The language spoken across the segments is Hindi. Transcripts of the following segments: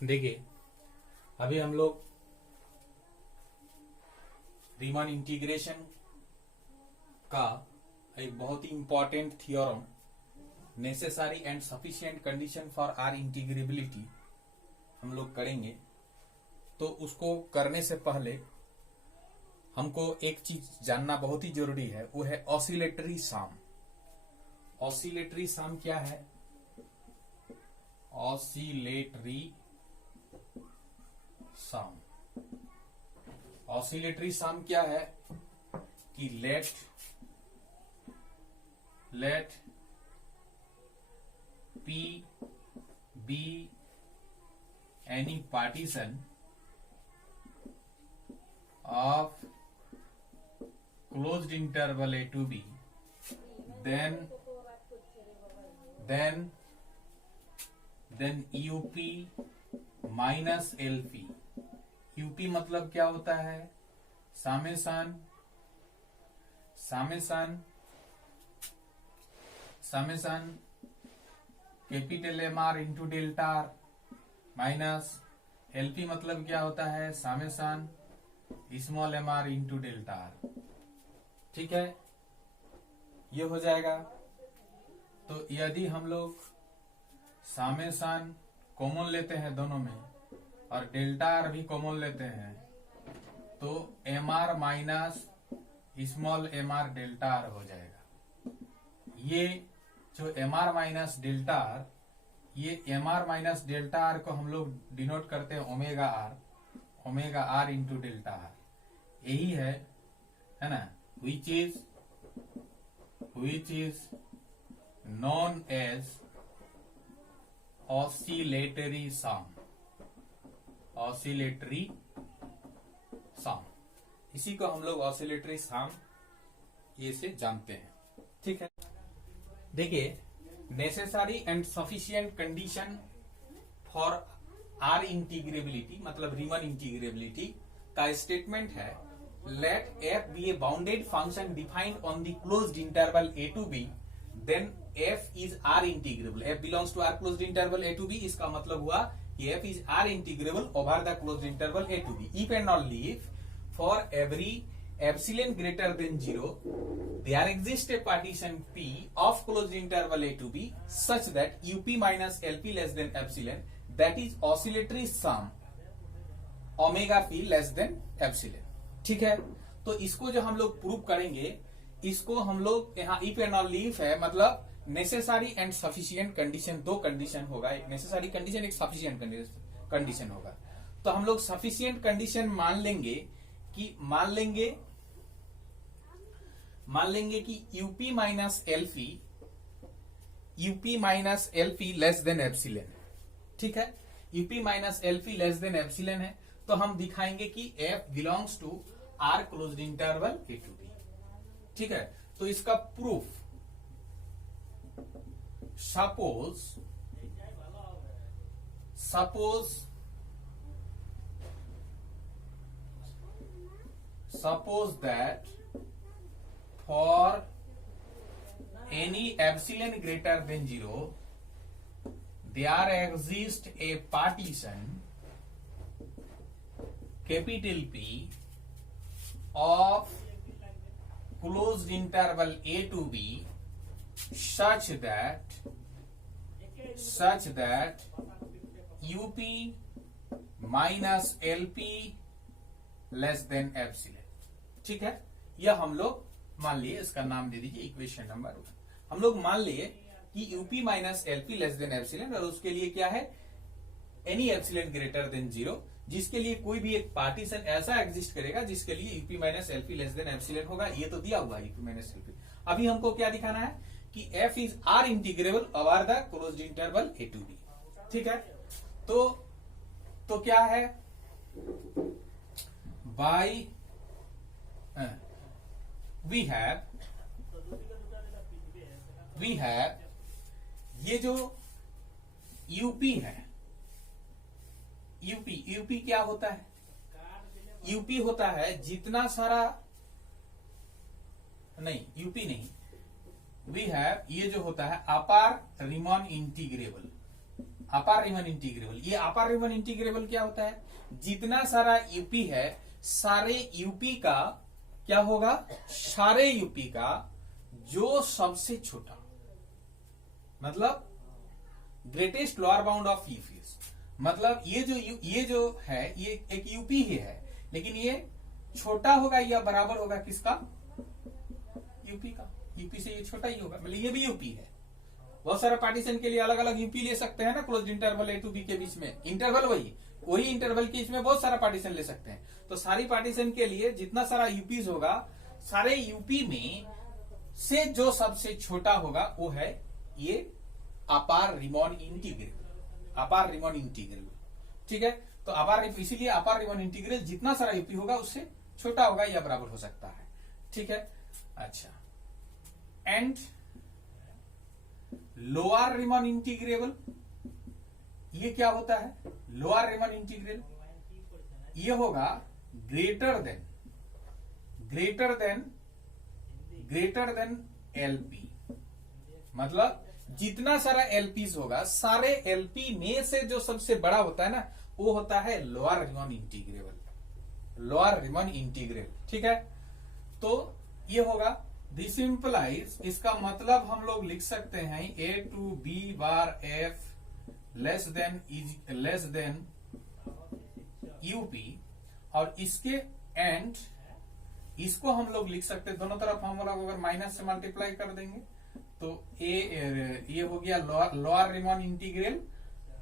देखिए, अभी हम लोग रीमान इंटीग्रेशन का एक बहुत ही important theorem, necessary and sufficient condition for R integrability हम लोग करेंगे। तो उसको करने से पहले हमको एक चीज जानना बहुत ही जरूरी है, वो है ऑसिलेटरी सम। ऑसिलेटरी सम क्या है? ऑसिलेटरी सम, ऑसिलेटरी सम क्या है कि late P be any partition of closed interval a to b, then UP minus LP। UP मतलब क्या होता है? Summation capital MR into delta R minus LP मतलब क्या होता है? Summation small MR into delta R. ठीक है, ये हो जाएगा। तो यदि हम लोग सामेशन कॉमन लेते हैं दोनों में और डेल्टा आर भी कॉमन लेते हैं, तो MR minus small MR delta R हो जाएगा। ये जो MR माइनस डेल्टा आर, ये MR माइनस डेल्टा आर को हम लोग डिनोट करते हैं omega R into delta R. यही है ना, which is known as oscillatory sum. इसी को हम लोग ऑसिलेटरी सम ये से जानते हैं। ठीक है, देखिए, necessary and sufficient condition for R integrability मतलब रीमन इंटीग्रेबिलिटी का स्टेटमेंट है, let f be a bounded function defined on the closed interval a to b, then f is r integrable। f belongs to r closed interval a to b, इसका मतलब हुआ कि f is r integrable over the closed interval a to b if and only if for every epsilon greater than 0 there exists a partition p of closed interval a to b such that up minus lp less than epsilon, that is oscillatory sum omega p less than epsilon। ठीक है, तो इसको जो हम लोग प्रूव करेंगे, इसको हम लोग यहाँ इफ एंड ऑनली इफ है, मतलब नेसेसरी एंड सफिशिएंट कंडीशन, दो कंडीशन होगा, एक नेसेसरी कंडीशन, एक सफिशिएंट कंडीशन होगा। तो हम लोग सफिशिएंट कंडीशन मान लेंगे कि UP minus LP less than epsilon. ठीक है, UP minus LP less than epsilon है, तो हम दिखाएंगे कि f belongs to R closed interval A to B. ठीक है, तो इसका proof, suppose that for any epsilon greater than 0 there exists a partition capital P of closed interval a to b such that up minus lp less than epsilon। ठीक है, यह हम लोग मान लिए, इसका नाम दे दीजिए इक्वेशन नंबर 1। हम लोग मान लिए कि UP minus LP less than epsilon, और उसके लिए क्या है? एनी एप्सिलन ग्रेटर देन 0, जिसके लिए कोई भी एक पार्टीशन ऐसा एग्जिस्ट करेगा जिसके लिए UP minus LP less than epsilon होगा। ये तो दिया हुआ है यूपी माइनस एलपी। अभी हमको क्या दिखाना है कि f is R integrable over the closed interval A to B. ठीक है, तो क्या है? बाय वी हैव ये जो यूपी है, यूपी क्या होता है? यूपी होता है जितना सारा, नहीं यूपी नहीं, वी हैव ये जो होता है अपार रीमान इंटीग्रेबल, अपार रीमन इंटीग्रेबल। ये अपार रीमन इंटीग्रेबल क्या होता है, जितना सारा यूपी है सारे यूपी का क्या होगा, सारे यूपी का जो सबसे छोटा, मतलब greatest lower bound of UP, मतलब ये जो है ये एक यूपी ही है, लेकिन ये छोटा होगा या बराबर होगा किसका, यूपी का। यूपी से ये छोटा ही होगा, मतलब ये भी यूपी है। बहुत सारा पार्टीशन के लिए अलग अलग यूपी ले सकते हैं ना, close interval A to B के बीच में, इंटरवल वही इंटरवल के बीच में बहुत सारा पार्टीशन ले सकते हैं। तो सारी पार्टीशन के लिए जितना सारा यूपीज होगा, सारे यूपी में से जो सबसे छोटा होगा वो है ये अपार रीमन इंटीग्रल, अपार रीमन इंटीग्रल। ठीक है, तो इसीलिए अपार रीमन इंटीग्रल जितना सारा यूपी होगा उससे छोटा होगा या बराबर हो सकता है। ठीक है, अच्छा, एंड लोअर रीमन इंटीग्रेबल, ये क्या होता है, लोअर रीमन इंटीग्रल ये होगा ग्रेटर देन एलपी, मतलब जितना सारा एलपीज होगा सारे एलपी में से जो सबसे बड़ा होता है ना वो होता है lower Riemann integrable, lower Riemann integral. ठीक है, तो ये होगा दिस इंप्लाइज, इसका मतलब हम लोग लिख सकते हैं A to B bar F less than UP, और इसके एंड इसको हम लोग लिख सकते हैं, दोनों तरफ हम लोग अगर माइनस से मल्टीप्लाई कर देंगे तो ये हो गया लोअर रीमन इंटीग्रल।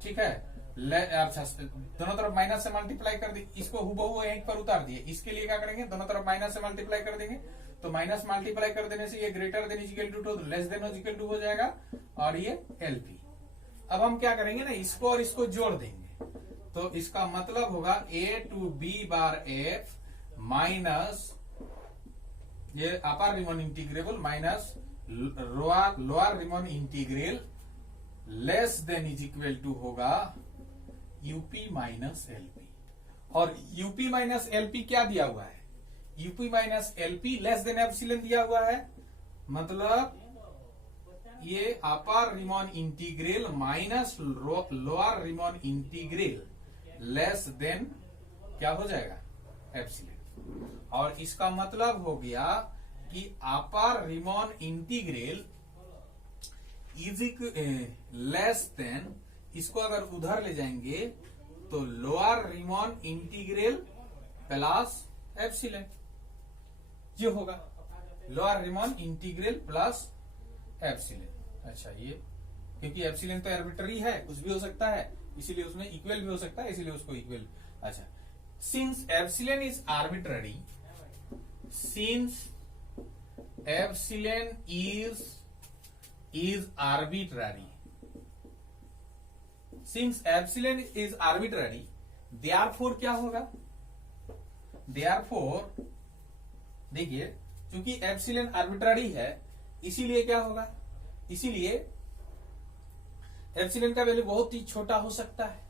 ठीक है, अच्छा, दोनों तरफ माइनस से मल्टीप्लाई कर दी, इसको हुबहू यहीं पर उतार दिए, इसके लिए क्या करेंगे, दोनों तरफ माइनस से मल्टीप्लाई कर देंगे, तो माइनस मल्टीप्लाई कर देने से ये ग्रेटर देन इक्वल टू तो लेस देन इक्वल टू हो जाएगा, और ये एलपी। अब हम क्या करेंगे ना, इसको और इसको जोड़ देंगे, तो इसका मतलब होगा A to B bar F minus ये upper Riemann integrable minus lower Riemann integral less than is equal to होगा यूपी माइनस एलपी। और यूपी माइनस एलपी क्या दिया हुआ है, UP minus LP less than epsilon दिया हुआ है, मतलब ये upper Riemann integral minus lower Riemann integral less than क्या हो जाएगा, एप्सिलॉन। और इसका मतलब हो गया कि upper Riemann integral is less than, इसको अगर उधर ले जाएंगे तो lower Riemann integral plus epsilon, ये होगा lower Riemann integral plus epsilon. अच्छा, ये क्योंकि एप्सिलॉन तो आर्बिट्ररी है, कुछ भी हो सकता है, इसीलिए उसमें इक्वल भी हो सकता है, इसीलिए उसको इक्वल। अच्छा, since epsilon is arbitrary, since epsilon is arbitrary, since epsilon is arbitrary, therefore क्या होगा, therefore देखिए क्योंकि एप्सिलॉन आर्बिट्ररी है इसीलिए क्या होगा, इसीलिए एप्सिलॉन का वैल्यू बहुत ही छोटा हो सकता है,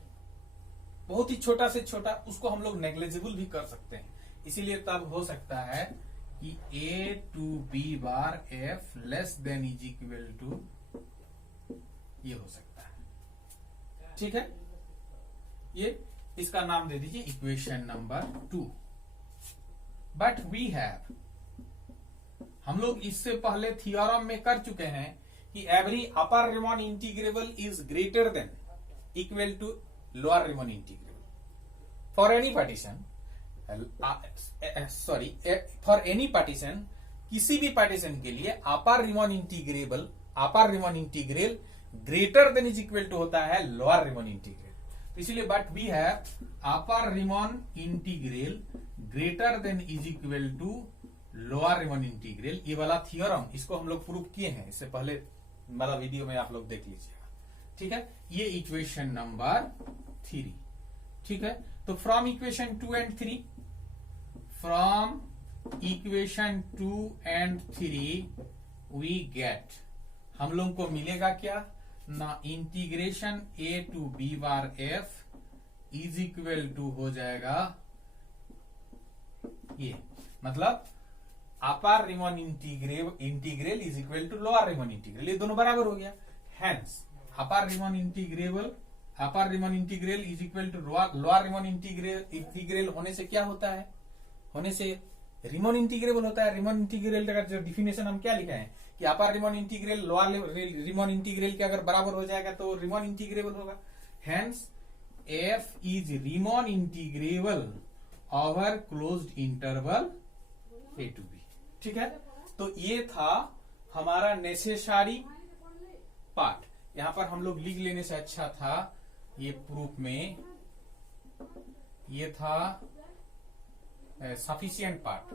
बहुत ही छोटा से छोटा, उसको हम लोग नेग्लिजिबल भी कर सकते हैं। इसीलिए तब हो सकता है कि A to B bar F less than is equal to, ये हो सकता है। ठीक है, ये इसका नाम दे दीजिए equation number 2। But we have, हम लोग इससे पहले थियोरम में कर चुके हैं कि every upper Riemann integrable is greater than equal to lower Riemann integrable for any partition, for any partition, किसी भी पार्टीशन के लिए upper Riemann integral greater than is equal to होता है लोअर रीमन इंटीग्रल। इसलिए but we have upper Riemann integral greater than is equal to lower Riemann integral. ये वाला थियोरम इसको हम लोग प्रूव किए हैं, इससे पहले वाला वीडियो में आप लोग देख लीजिएगा। ठीक है, ये इक्वेशन नंबर 3। ठीक है, तो from equation 2 and 3, from equation 2 and 3 we get, हम लोग को मिलेगा क्या ना, integration A to B bar F is equal to हो जाएगा ये, मतलब upper Riemann integral is equal to lower Riemann integral, ये दोनों बराबर हो गया। Hence upper Riemann integrable upper Riemann integral is equal to lower Riemann integral होने से क्या होता है, होने से रीमन इंटीग्रेबल होता है। रीमन इंटीग्रल का जो डिफिनेशन हम क्या लिखा है कि upper Riemann integral lower Riemann integral के अगर बराबर हो जाएगा तो रीमन इंटीग्रेबल होगा। Hence f is Riemann integrable over closed interval A to B. ठीक है, तो ये था हमारा नेसेसरी पार्ट। यहां पर हम लोग लिख लेने से अच्छा था, ये प्रूफ में ये था sufficient part,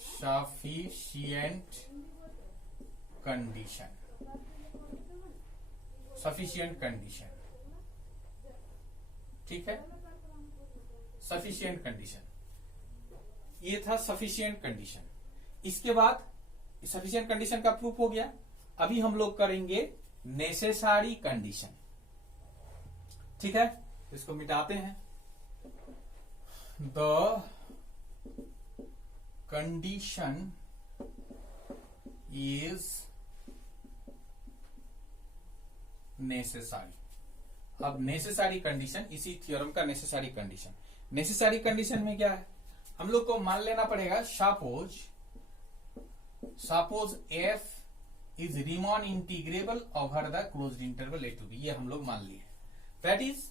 sufficient condition, sufficient condition. ठीक है, सफिशिएंट कंडीशन, ये था सफिशिएंट कंडीशन। इसके बाद सफिशिएंट कंडीशन का प्रूफ हो गया। अभी हम लोग करेंगे नेसेसरी कंडीशन। ठीक है, इसको मिटाते हैं। The condition is necessary. अब नेसेसरी कंडीशन, इसी थ्योरम का नेसेसरी कंडीशन। नेसेसरी कंडीशन में क्या है, हम लोग को मान लेना पड़ेगा suppose f is Riemann integrable over the closed interval A to b. ये हम लोग मान लिए। That is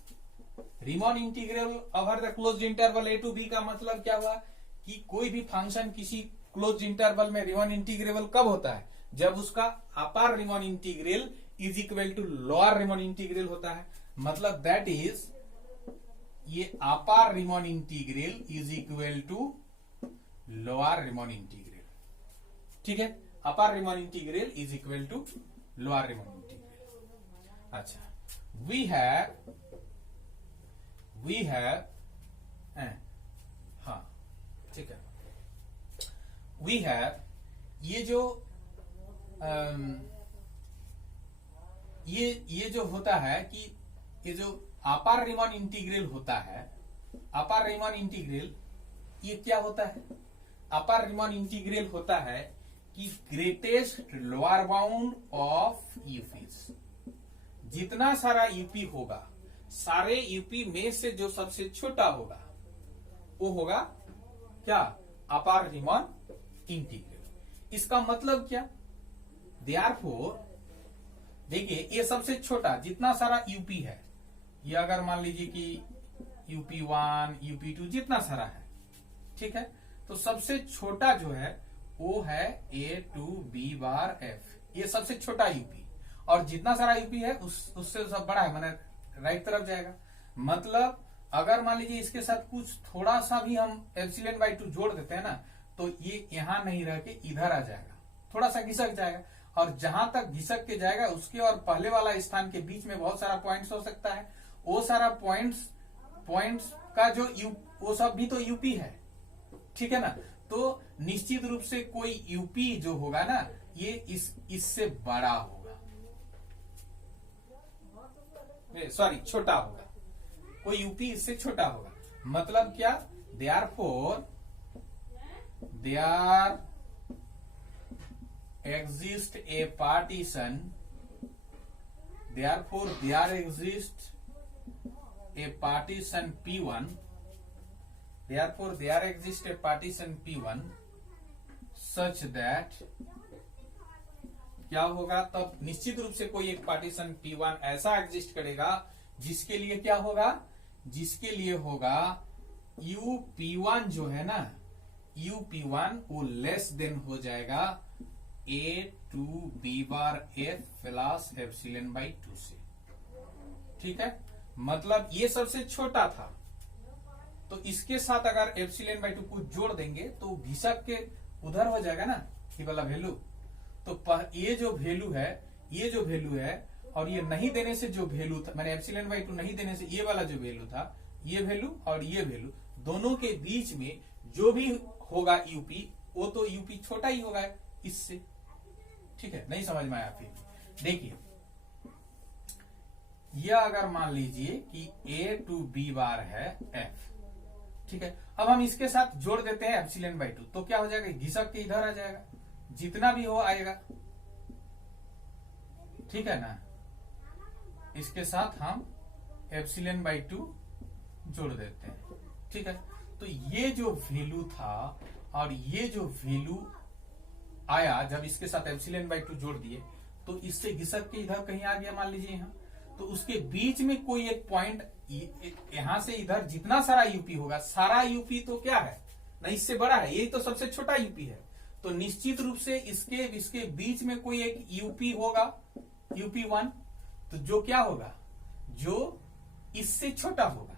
Riemann integrable over the closed interval A to b का मतलब क्या हुआ कि कोई भी फंक्शन किसी क्लोज्ड इंटरवल में रीमन इंटीग्रेबल कब होता है, जब उसका upper Riemann integral is equal to lower Riemann integral होता है। मतलब दैट इज ये upper Riemann integral is equal to lower Riemann integral. ठीक है, upper Riemann integral is equal to lower Riemann integral. अच्छा, वी हैव हाँ ठीक है, वी हैव ये जो ये जो होता है कि ये जो अपर रीमन इंटीग्रल होता है, अपर रीमन इंटीग्रल ये क्या होता है, अपर रीमन इंटीग्रल होता है कि ग्रेटेस्ट लोअर बाउंड ऑफ यूपीज। जितना सारा यूपी होगा, सारे यूपी में से जो सबसे छोटा होगा वो होगा क्या, अपर रीमन इंटीग्रल। इसका मतलब क्या, देयरफॉर देखिए ये सबसे छोटा जितना सारा यूपी है, ये अगर मान लीजिए कि यूपी1 यूपी2 जितना सारा है, ठीक है, तो सबसे छोटा जो है वो है ए टू बी बार एफ। ये सबसे छोटा यूपी, और जितना सारा यूपी है उससे सब बड़ा है, माने राइट तरफ जाएगा। मतलब अगर मान लीजिए इसके साथ कुछ थोड़ा सा भी हम एप्सिलॉन बाई 2 जोड़ देते हैं ना, तो ये यहां नहीं रह के इधर आ जाएगा, थोड़ा सा घिसक जाएगा, और जहां तक घिसक के जाएगा उसके और पहले वाला स्थान के बीच में बहुत सारा पॉइंट्स हो सकता है। वो सारा पॉइंट्स का जो वो सब भी तो यूपी है, ठीक है ना। तो निश्चित रूप से कोई यूपी जो होगा ना, ये इससे बड़ा होगा, सॉरी छोटा होगा, कोई यूपी इससे छोटा होगा। मतलब क्या, therefore there exists a partition, therefore there exists a partition P1, therefore there exists a partition P1 such that क्या होगा, तब निश्चित रूप से कोई एक पार्टीशन P1 ऐसा एग्जिस्ट करेगा जिसके लिए क्या होगा, जिसके लिए होगा UP1 जो है ना, UP1 वो लेस देन हो जाएगा a to B bar F plus epsilon by 2 से। ठीक है, मतलब ये सबसे छोटा था, तो इसके साथ अगर एप्सिलॉन बाई 2 को जोड़ देंगे तो घिसक के उधर हो जाएगा ना ये वाला वैल्यू। तो ये जो वैल्यू है, ये जो वैल्यू है, और ये नहीं देने से जो वैल्यू था, मैंने एप्सिलॉन बाई 2 नहीं देने से ये वाला जो वैल्यू था, ये वैल्यू और ये वैल्यू दोनों के बीच में जो भी होगा यूपी, वो तो यूपी छोटा ही होगा इससे। ठीक है, नहीं समझ में आया फिर देखिए, यह अगर मान लीजिए कि ए टू बी बार है एफ, ठीक है, अब हम इसके साथ जोड़ देते हैं एप्सिलॉन बाई 2, तो क्या हो जाएगा, घिसक के इधर आ जाएगा, जितना भी हो आएगा। ठीक है ना, इसके साथ हम एप्सिलॉन बाई 2 जोड़ देते हैं। ठीक है, तो ये जो वैल्यू था और ये जो वैल्यू आया जब इसके साथ एप्सिलॉन बाई 2 जोड़ दिए तो इससे घिसक के इधर कहीं आ गया, मान लीजिए यहाँ, तो उसके बीच में कोई एक पॉइंट, यहां से इधर जितना सारा यूपी होगा, सारा यूपी तो क्या है ना, इससे बड़ा है, यही तो सबसे छोटा यूपी है। तो निश्चित रूप से इसके बीच में कोई एक यूपी होगा, यूपी1, तो जो क्या होगा, जो इससे छोटा होगा,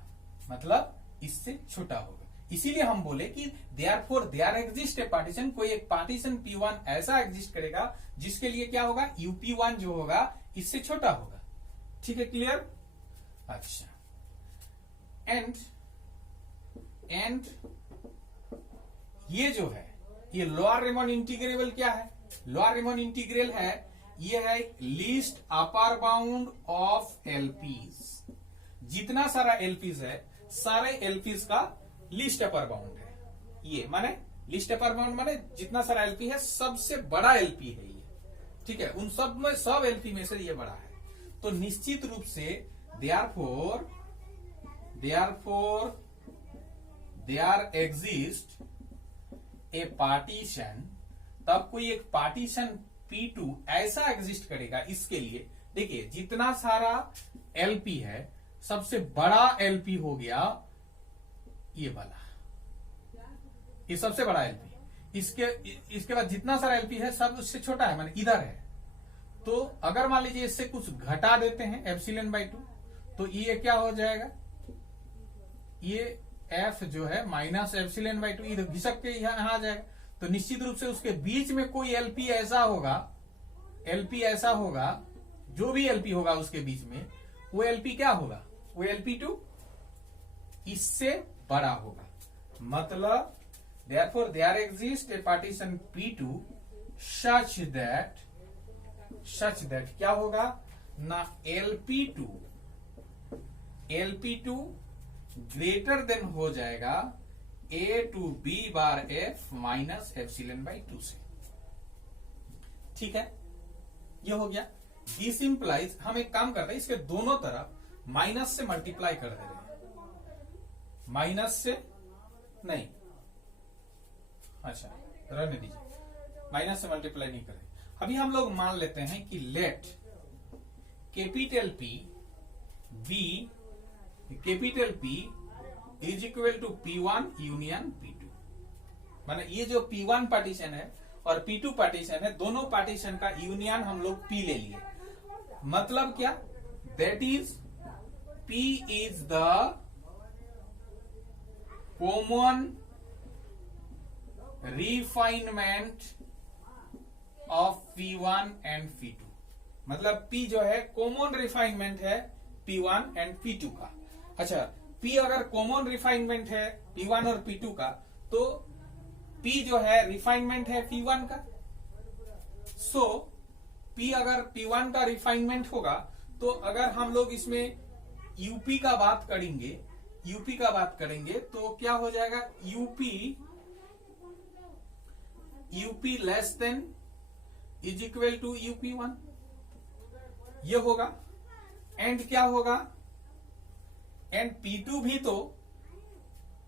मतलब इससे छोटा होगा। इसीलिए हम बोले कि therefore there exist a partition, कोई एक पार्टीशन P1 ऐसा एग्जिस्ट करेगा जिसके लिए क्या होगा, यूपी1 जो होगा इससे छोटा होगा। ठीक है, क्लियर? अच्छा, एंड ये जो है, ये लोअर रिमन इंटीग्रेबल क्या है, लोअर रिमन इंटीग्रल है, ये है लीस्ट अपर बाउंड ऑफ एलपीज। जितना सारा एलपीज है, सारे एलपीज का लीस्ट अपर बाउंड है ये, माने लीस्ट अपर बाउंड माने जितना सारा एलपी है सबसे बड़ा एलपी है ये। ठीक है, उन सब में, सब एलपी में से ये बड़ा है। तो निश्चित रूप से therefore there exist a partition, तब कोई एक पार्टीशन P2 ऐसा एग्जिस्ट करेगा। इसके लिए देखिए, जितना सारा एलपी है, सबसे बड़ा एलपी हो गया ये वाला, ये सबसे बड़ा एलपी। इसके बाद जितना सारा एलपी है सब उससे छोटा है, माने इधर है। तो अगर मान लीजिए इससे कुछ घटा देते हैं एप्सिलॉन बाई 2, तो ये क्या हो जाएगा, ये एफ जो है माइनस एप्सिलॉन बाई 2 इधर घिसक के यहां आ जाएगा। तो निश्चित रूप से उसके बीच में कोई एलपी ऐसा होगा, जो भी एलपी होगा उसके बीच में, वो एलपी क्या होगा, वो एलपी2 इससे बड़ा होगा। मतलब therefore there exists a partition P2 such that क्या होगा ना, LP2 ग्रेटर देन हो जाएगा A to B bar F minus epsilon by 2 से। ठीक है, ये हो गया। दिस इंप्लाइज, हम एक काम करते हैं, इसके दोनों तरफ माइनस से मल्टीप्लाई कर दे रहे हैं, माइनस से नहीं, अच्छा रहने दीजिए, माइनस से मल्टीप्लाई नहीं करें। अभी हम लोग मान लेते हैं कि let capital P is equal to P1 union P2। माने ये जो P1 पार्टीशन है और P2 पार्टीशन है, दोनों पार्टीशन का यूनियन हम लोग P ले लिए। मतलब क्या, that is P is the common refinement of P1 and P2। मतलब P जो है कॉमन रिफाइनमेंट है P1 एंड P2 का। अच्छा, P अगर कॉमन रिफाइनमेंट है P1 और P2 का, तो P जो है रिफाइनमेंट है P1 का। सो P अगर P1 का रिफाइनमेंट होगा, तो अगर हम लोग इसमें यूपी का बात करेंगे तो क्या हो जाएगा, UP less than is equal to यूपी1, ये होगा। एंड क्या होगा, एंड P2 भी, तो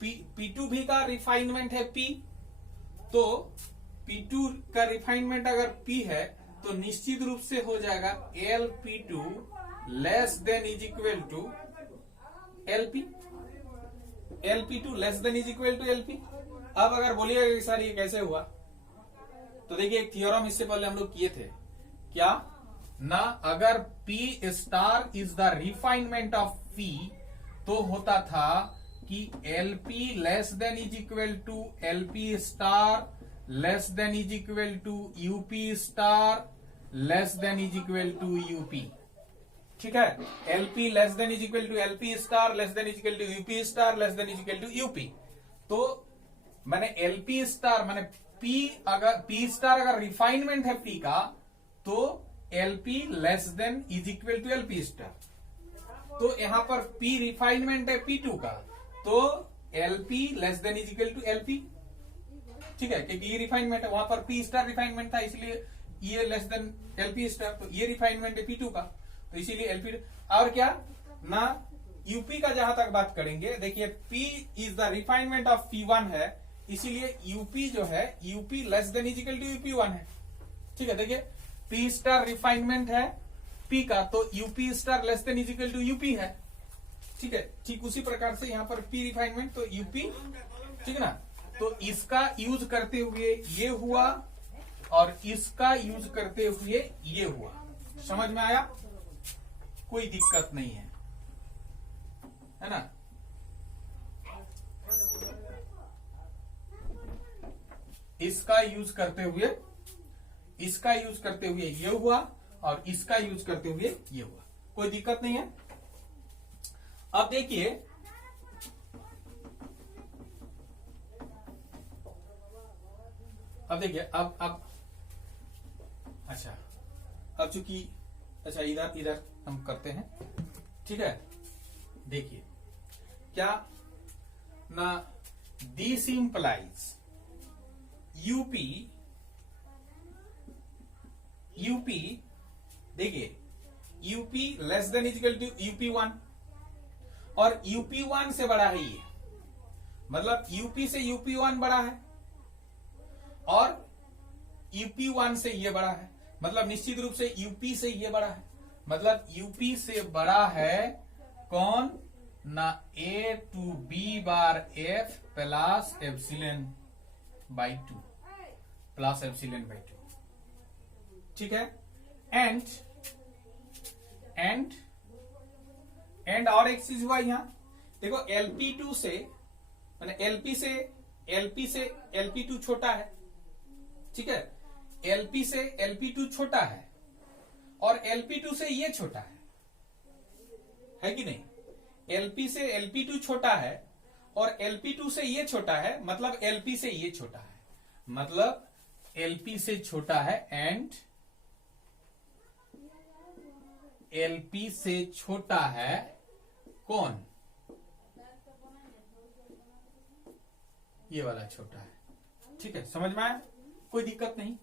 P2 भी का रिफाइनमेंट है P, तो P2 का रिफाइनमेंट अगर P है तो निश्चित रूप से हो जाएगा LP2 less than is equal to LP, LP2 less than is equal to LP। अब अगर बोलिएगा सर ये कैसे हुआ, तो देखिए एक थ्योरम इससे पहले हम लोग किए थे, क्या ना, अगर P star is the refinement of P, तो होता था कि LP less than is equal to LP star less than is equal to UP star less than is equal to UP। ठीक है, LP less than is equal to LP star less than is equal to UP star less than is equal to UP। तो मैंने LP स्टार माने P स्टार अगर रिफाइनमेंट है P का, तो LP less than is equal to LP star. तो यहां पर P रिफाइनमेंट है P2 का, तो LP less than is equal to LP। ठीक है, क्योंकि ये रिफाइनमेंट है, वहां पर P स्टार रिफाइनमेंट था, इसलिए ये लेस देन LP स्टार, तो ये रिफाइनमेंट है P2 का। तो इसीलिए एलपी। और क्या ना यूपी का जहां तक बात करेंगे, देखिए P is the refinement of P1 है, इसीलिए यूपी जो है UP less than is equal to यूपी1 है। ठीक है, देखिए P स्टार रिफाइनमेंट है P का, तो UP star less than is equal to UP है। ठीक है, ठीक उसी प्रकार से यहाँ पर P रिफाइनमेंट तो यूपी, ठीक है ना। तो इसका यूज करते हुए ये हुआ और इसका यूज करते हुए ये हुआ। समझ में आया? कोई दिक्कत नहीं है ना। इसका यूज करते हुए ये हुआ और इसका यूज करते हुए ये हुआ, कोई दिक्कत नहीं है। अब देखिए अब अच्छा, अब चूंकि अच्छा इधर हम करते हैं। ठीक है, देखिए क्या ना, दिस इंप्लाइज यूपी देखिए UP less than equal to यूपी1 और यूपी1 से बड़ा है ये, मतलब यूपी से यूपी1 बड़ा है और यूपी1 से ये बड़ा है, मतलब निश्चित रूप से यूपी से ये बड़ा है, मतलब यूपी से बड़ा है कौन ना, a to B bar F plus epsilon by 2 plus epsilon by 2। ठीक है, एंड और एक चीज हुआ यहां, देखो LP2 से मैंने LP से LP2 छोटा है। ठीक है, LP से LP2 छोटा है और LP2 से ये छोटा है कि नहीं? LP से LP2 छोटा है और LP2 से ये छोटा है, मतलब LP से ये छोटा है, मतलब LP से छोटा है एंड LP से छोटा है कौन? ये वाला छोटा है। ठीक है, समझ में आया? कोई दिक्कत नहीं।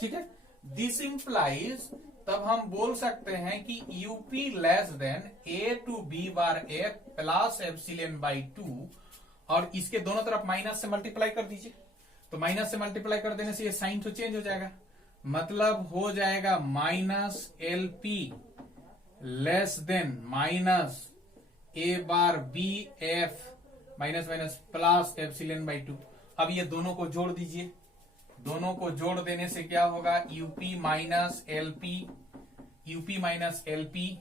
ठीक है, दिस इंप्लाइज, तब हम बोल सकते हैं कि UP less than A to B bar F plus epsilon by 2 और इसके दोनों तरफ माइनस से मल्टीप्लाई कर दीजिए। तो माइनस से मल्टीप्लाई कर देने से ये साइन तो चेंज हो जाएगा, मतलब हो जाएगा minus LP less than minus A bar B F minus minus plus epsilon by 2। अब ये दोनों को जोड़ दीजिए, दोनों को जोड़ देने से क्या होगा, UP minus LP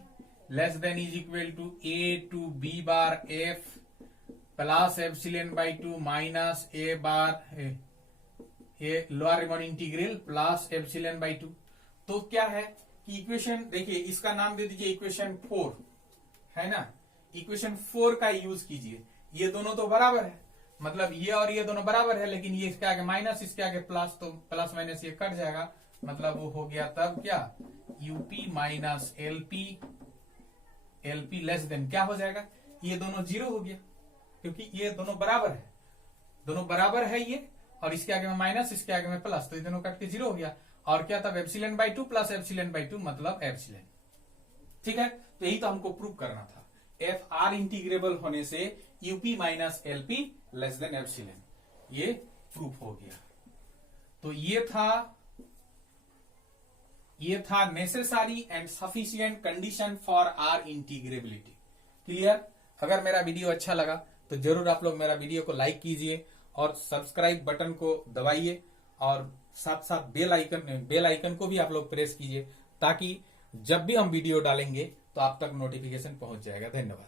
less than is equal to a to B bar F plus epsilon by 2 minus A bar ये lower Riemann integral plus epsilon by 2। तो क्या है कि इक्वेशन, देखिए इसका नाम दे दीजिए इक्वेशन 4, है ना। इक्वेशन 4 का यूज कीजिए, ये दोनों तो बराबर है, मतलब ये और ये दोनों बराबर है, लेकिन ये इसके आगे माइनस, इसके आगे प्लस, तो प्लस माइनस ये कट जाएगा, मतलब वो हो गया तब क्या, UP minus LP less than क्या हो जाएगा, ये दोनों जीरो हो गया, क्योंकि ये दोनों बराबर है ये, और इसके आगे में माइनस, इसके आगे में प्लस, तो ये दोनों कट के जीरो हो गया। और क्या तब epsilon by 2 plus epsilon by 2 मतलब एप्सिलॉन। ठीक है, तो यही तो हमको प्रूव करना था, एफ आर इंटीग्रेबल होने से UP minus LP less than epsilon, ये प्रूफ हो गया। तो ये था necessary and sufficient condition for R integrability. Clear? अगर मेरा वीडियो अच्छा लगा तो जरूर आप लोग मेरा वीडियो को लाइक कीजिए और सब्सक्राइब बटन को दबाइए और साथ साथ बेल आइकन को भी आप लोग प्रेस कीजिए, ताकि जब भी हम वीडियो डालेंगे तो आप तक नोटिफिकेशन पहुंच जाएगा। धन्यवाद।